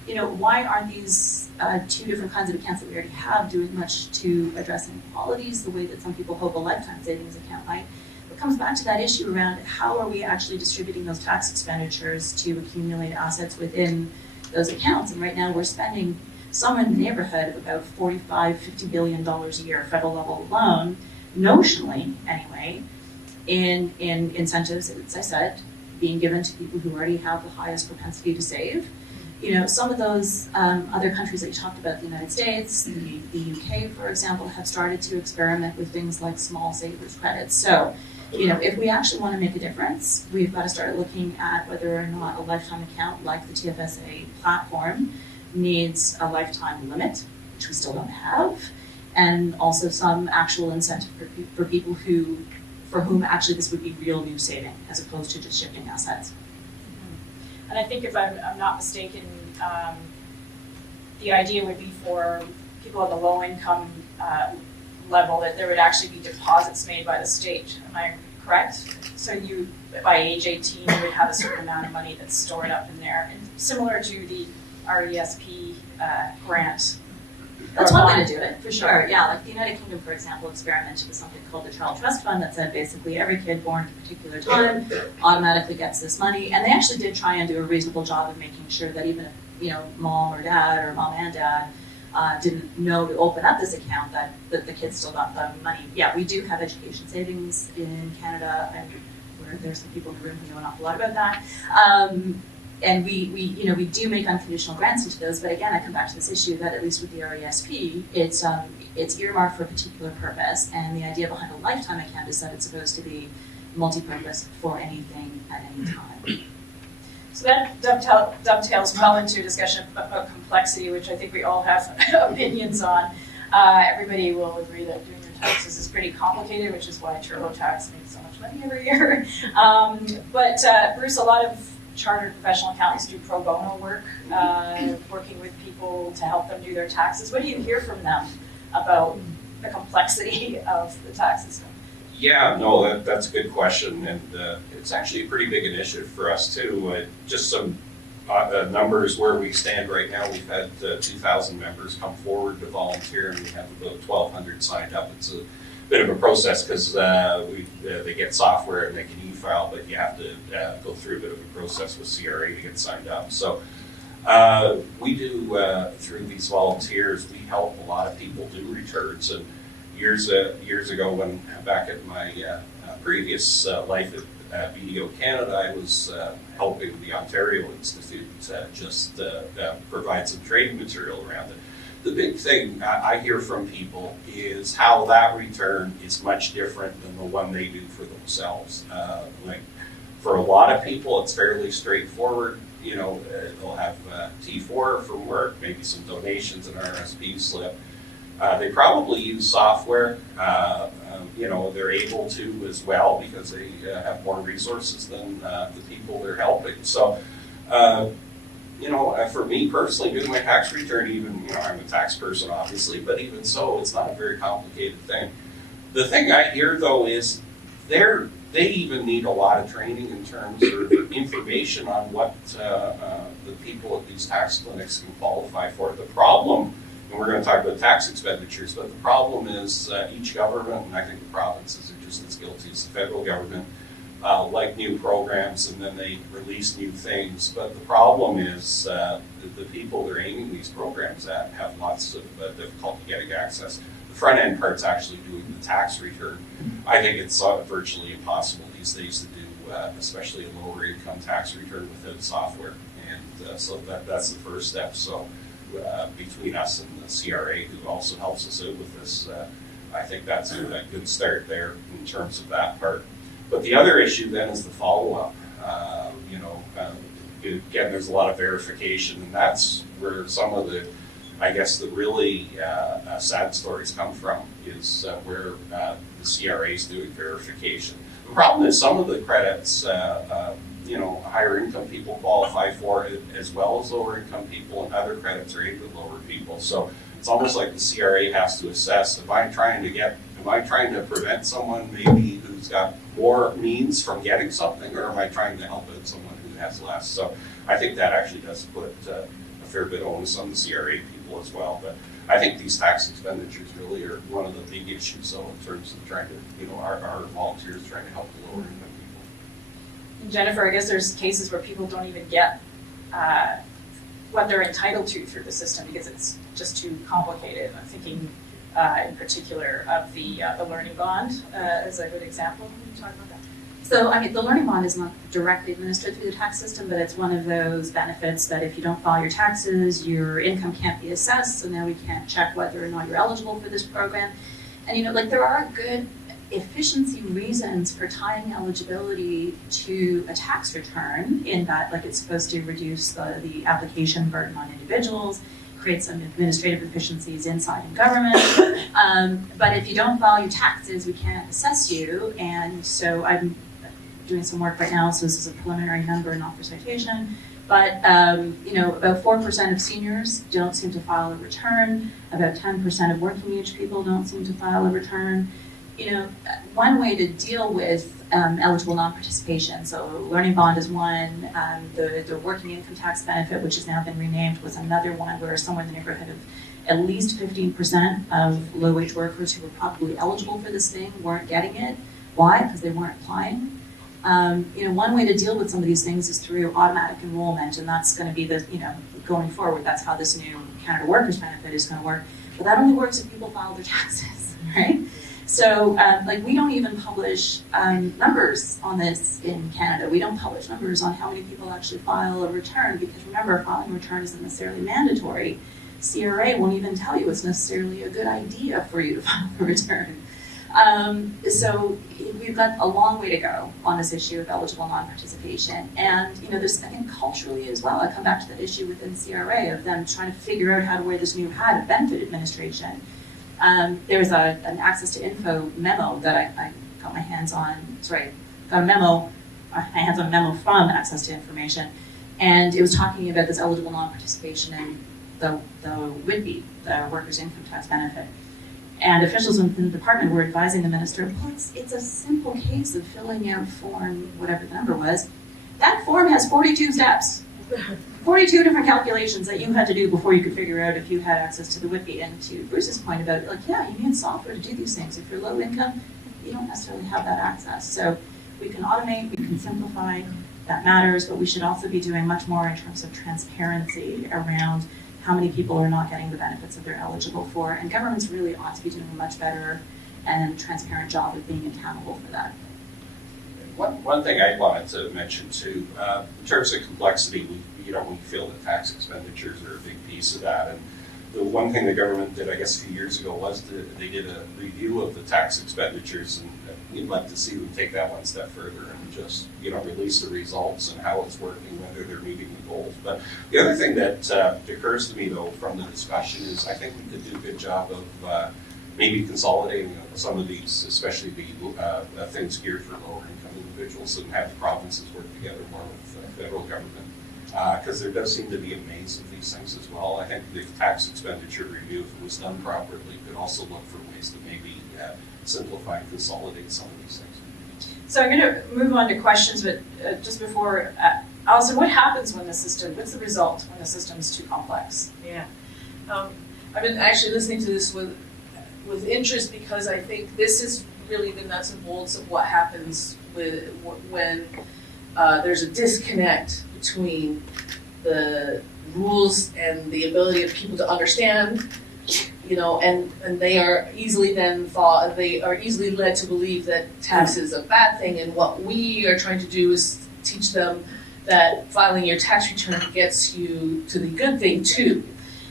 why aren't these two different kinds of accounts that we already have doing much to address inequalities the way that some people hope a lifetime savings account might? It comes back to that issue around how are we actually distributing those tax expenditures to accumulate assets within those accounts. And right now we're spending somewhere in the neighborhood of about $45–50 billion a year, federal level alone, notionally anyway, in incentives, as I said, being given to people who already have the highest propensity to save. Some of those other countries that you talked about, the United States, the UK, for example, have started to experiment with things like small savers credits. So, if we actually want to make a difference, we've got to start looking at whether or not a lifetime account like the TFSA platform needs a lifetime limit, which we still don't have, and also some actual incentive for people for whom actually this would be real new saving as opposed to just shifting assets. And I think if I'm not mistaken, the idea would be for people at the low income level that there would actually be deposits made by the state. Am I correct? So you, by age 18, you would have a certain amount of money that's stored up in there, and similar to the RESP grant. That's one way to do it, for sure. Yeah, like the United Kingdom, for example, experimented with something called the Child Trust Fund that said basically every kid born at a particular time automatically gets this money. And they actually did try and do a reasonable job of making sure that even if, mom or dad or mom and dad didn't know to open up this account, that the kids still got the money. Yeah, we do have education savings in Canada, and there's some people in the room who know an awful lot about that. And we do make unconditional grants into those, but again, I come back to this issue that at least with the RESP, it's earmarked for a particular purpose, and the idea behind a lifetime account is that it's supposed to be multi-purpose for anything at any time. So that dovetails well into a discussion about complexity, which I think we all have opinions on. Everybody will agree that doing your taxes is pretty complicated, which is why TurboTax makes so much money every year. But Bruce, a lot of chartered professional accountants do pro bono work, working with people to help them do their taxes. What do you hear from them about the complexity of the tax system? Yeah, no, that's a good question, and it's actually a pretty big initiative for us too. Just some numbers where we stand right now, we've had 2,000 members come forward to volunteer, and we have about 1,200 signed up. It's a bit of a process because they get software and they can e-file, but you have to go through a bit of a process with CRA to get signed up. So we do, through these volunteers, we help a lot of people do returns. And years ago, when back at my previous life at BDO Canada, I was helping the Ontario Institute just provide some training material around it. The big thing I hear from people is how that return is much different than the one they do for themselves. Like for a lot of people, it's fairly straightforward. You know, they'll have T4 from work, maybe some donations, an RSP slip. They probably use software. You know, they're able to as well because they have more resources than the people they're helping. So, you know, for me personally, doing my tax return, even, you know, I'm a tax person obviously, but even so, it's not a very complicated thing. The thing I hear though is they even need a lot of training in terms of information on what the people at these tax clinics can qualify for. The problem, and we're going to talk about tax expenditures, but the problem is each government, and I think the provinces are just as guilty as the federal government, like new programs and then they release new things. But the problem is the people they're aiming these programs at have lots of difficulty getting access. The front end part's actually doing the tax return. I think it's virtually impossible these days to do, especially a lower income tax return without software. And so that's the first step. So between us and the CRA, who also helps us out with this, I think that's a good start there in terms of that part. But the other issue then is the follow-up. You know, again, there's a lot of verification, and that's where some of the, I guess, the really sad stories come from, is where the CRA is doing verification. The problem is some of the credits, you know, higher income people qualify for it, as well as lower income people, and other credits are aimed at lower people. So it's almost like the CRA has to assess, am I trying to prevent someone maybe who's got more means from getting something, or am I trying to help out someone who has less? So I think that actually does put a fair bit of onus on the CRA people as well. But I think these tax expenditures really are one of the big issues, so in terms of trying to, you know, our volunteers trying to help the lower income people. Jennifer, I guess there's cases where people don't even get what they're entitled to through the system because it's just too complicated. I'm thinking in particular of the learning bond as a good example. Can you talk about that? So, I mean, the learning bond is not directly administered through the tax system, but it's one of those benefits that if you don't file your taxes, your income can't be assessed, so now we can't check whether or not you're eligible for this program. And, you know, like there are good efficiency reasons for tying eligibility to a tax return in that, like, it's supposed to reduce the application burden on individuals, create some administrative efficiencies inside in government. But if you don't file your taxes, we can't assess you. And so I'm doing some work right now, so this is a preliminary number, not for citation. But you know, about 4% of seniors don't seem to file a return. About 10% of working age people don't seem to file a return. You know, one way to deal with eligible non-participation, so learning bond is one, the working income tax benefit, which has now been renamed, was another one where somewhere in the neighborhood of at least 15% of low-wage workers who were probably eligible for this thing weren't getting it. Why? Because they weren't applying. You know, one way to deal with some of these things is through automatic enrollment, and that's going to be the, you know, going forward, that's how this new Canada Workers Benefit is going to work. But that only works if people file their taxes, right? So, like, we don't even publish numbers on this in Canada. We don't publish numbers on how many people actually file a return, because remember, filing a return isn't necessarily mandatory. CRA won't even tell you it's necessarily a good idea for you to file a return. So we've got a long way to go on this issue of eligible non-participation. And, you know, there's, I think, culturally as well, I come back to that issue within CRA of them trying to figure out my access to info memo that I got my hands on, got a memo from Access to Information, and it was talking about this eligible non-participation in the WITB, the Workers' Income Tax Benefit. And officials within the department were advising the minister, well, it's a simple case of filling out form, whatever the number was. That form has 42 steps. 42 different calculations that you had to do before you could figure out if you had access to the WIPI. And to Bruce's point about it, like, yeah, you need software to do these things. If you're low income, you don't necessarily have that access. So we can automate, we can simplify, that matters, but we should also be doing much more in terms of transparency around how many people are not getting the benefits that they're eligible for. And governments really ought to be doing a much better and transparent job of being accountable for that. One thing I wanted to mention too, in terms of complexity, we feel that tax expenditures are a big piece of that. And the one thing the government did, I guess, a few years ago was they did a review of the tax expenditures, and we'd like to see them take that one step further and just, release the results and how it's working, whether they're meeting the goals. But the other thing that occurs to me, though, from the discussion is I think we could do a good job of maybe consolidating some of these, especially the things geared for lower income individuals, and have the provinces work together more with the federal government. Because there does seem to be a maze of these things as well. I think the tax expenditure review, if it was done properly, could also look for ways to maybe simplify and consolidate some of these things. So I'm going to move on to questions, but just before, Allison, what happens when what's the result when the system's too complex? Yeah. I've been actually listening to this with interest, because I think this is really the nuts and bolts of what happens when there's a disconnect between the rules and the ability of people to understand, and they are easily led to believe that tax is a bad thing, and what we are trying to do is teach them that filing your tax return gets you to the good thing too.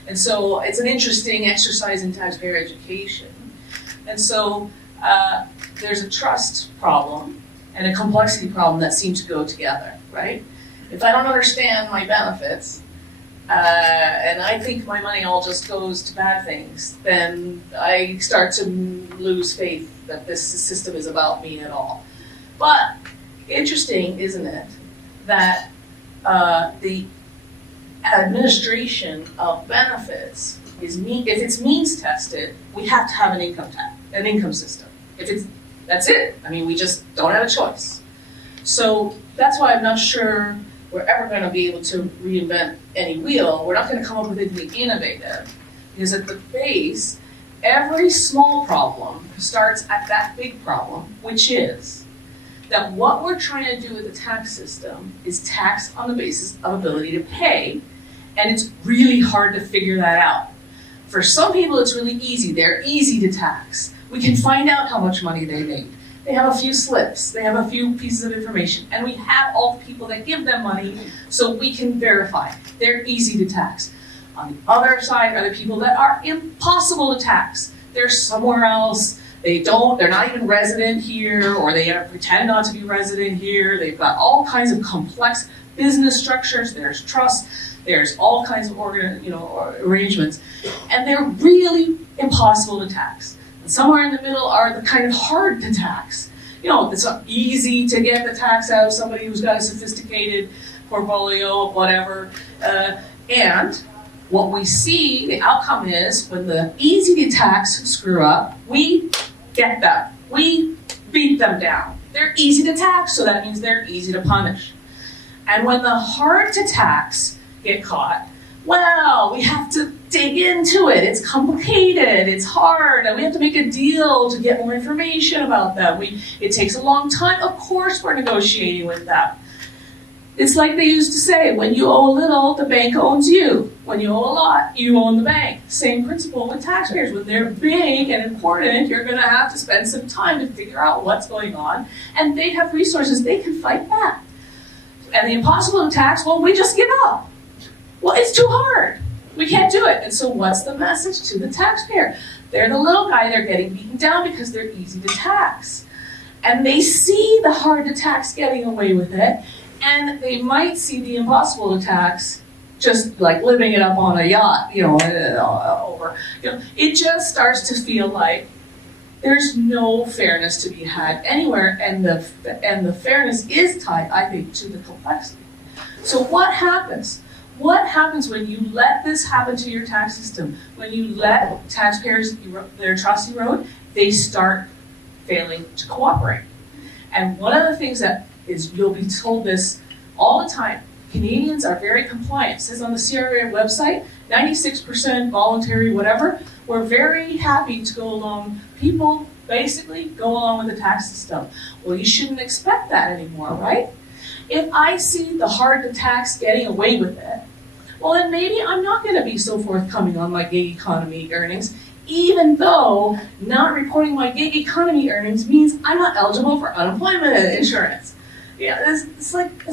And so it's an interesting exercise in taxpayer education. And so there's a trust problem and a complexity problem that seem to go together, right? If I don't understand my benefits, and I think my money all just goes to bad things, then I start to lose faith that this system is about me at all. But interesting, isn't it, that the administration of benefits if it's means tested, we have to have an income system. That's it. I mean, we just don't have a choice. So that's why I'm not sure we're ever going to be able to reinvent any wheel. We're not going to come up with anything innovative, because at the base, every small problem starts at that big problem, which is that what we're trying to do with the tax system is tax on the basis of ability to pay, and it's really hard to figure that out. For some people, it's really easy. They're easy to tax. We can find out how much money they made. They have a few slips, they have a few pieces of information, and we have all the people that give them money so we can verify. They're easy to tax. On the other side are the people that are impossible to tax. They're somewhere else. They're not even resident here, or they pretend not to be resident here. They've got all kinds of complex business structures. There's trust. There's all kinds of arrangements, and they're really impossible to tax. And somewhere in the middle are the kind of hard to tax. It's not easy to get the tax out of somebody who's got a sophisticated portfolio, whatever. And what we see, the outcome is, when the easy to tax screw up, we get them. We beat them down. They're easy to tax, so that means they're easy to punish. And when the hard to tax get caught, well, we have to dig into it. It's complicated, it's hard, and we have to make a deal to get more information about them. It takes a long time. Of course we're negotiating with them. It's like they used to say, when you owe a little, the bank owns you. When you owe a lot, you own the bank. Same principle with taxpayers. When they're big and important, you're going to have to spend some time to figure out what's going on, and they have resources. They can fight back. And the impossible to tax, well, we just give up. Well, it's too hard. We can't do it. And so what's the message to the taxpayer? They're the little guy, they're getting beaten down because they're easy to tax. And they see the hard to tax getting away with it, and they might see the impossible to tax just like living it up on a yacht, It just starts to feel like there's no fairness to be had anywhere, and the fairness is tied, I think, to the complexity. So what happens? What happens when you let this happen to your tax system? When you let taxpayers, their trust erode, they start failing to cooperate. And one of the things that is, you'll be told this all the time, Canadians are very compliant. It says on the CRA website, 96% voluntary, whatever. We're very happy to go along. People basically go along with the tax system. Well, you shouldn't expect that anymore, right? If I see the hard to tax getting away with it, well, then maybe I'm not going to be so forthcoming on my gig economy earnings, even though not reporting my gig economy earnings means I'm not eligible for unemployment insurance. Yeah, it's like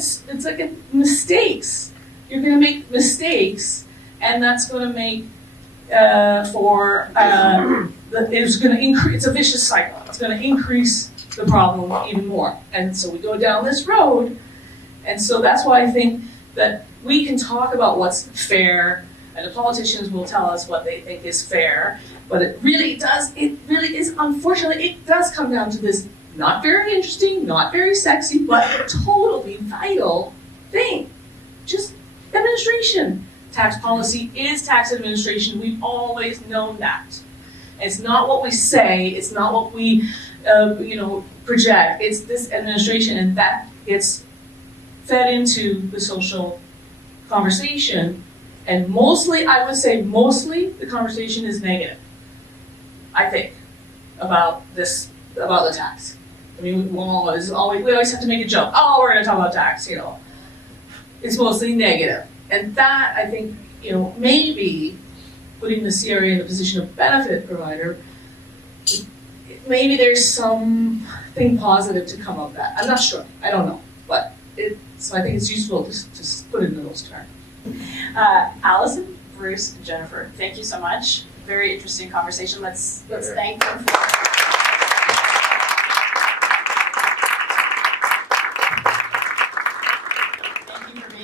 mistakes. You're going to make mistakes, and that's going to make it's going to increase. It's a vicious cycle. It's going to increase the problem even more, and so we go down this road, and so that's why I think that we can talk about what's fair, and the politicians will tell us what they think is fair, but it really is, unfortunately, it does come down to this not very interesting, not very sexy, but totally vital thing. Just administration. Tax policy is tax administration. We've always known that. It's not what we say, it's not what we project, it's this administration, and that gets fed into the social conversation, and mostly, I would say the conversation is negative, I think, about the tax. I mean, we always have to make a joke. Oh, we're going to talk about tax, It's mostly negative. And that, I think, maybe putting the CRA in the position of benefit provider, maybe there's something positive to come of that. I'm not sure. I don't know. So I think it's useful to put it in those terms. Allison, Bruce, and Jennifer, thank you so much. Very interesting conversation. Let's thank them for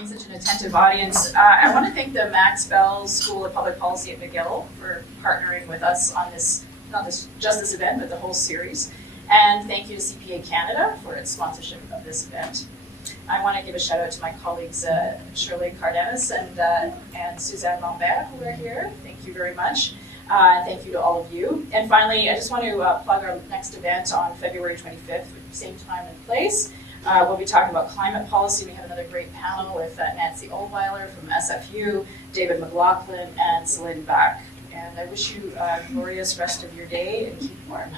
such an attentive audience. I want to thank the Max Bell School of Public Policy at McGill for partnering with us on this, not just this event, but the whole series. And thank you to CPA Canada for its sponsorship of this event. I want to give a shout out to my colleagues Shirley Cardenas and Suzanne Lambert, who are here. Thank you very much. Thank you to all of you. And finally, I just want to plug our next event on February 25th, same time and place. We'll be talking about climate policy. We have another great panel with Nancy Oldweiler from SFU, David McLaughlin, and Celine Bach. And I wish you a glorious rest of your day and keep warm.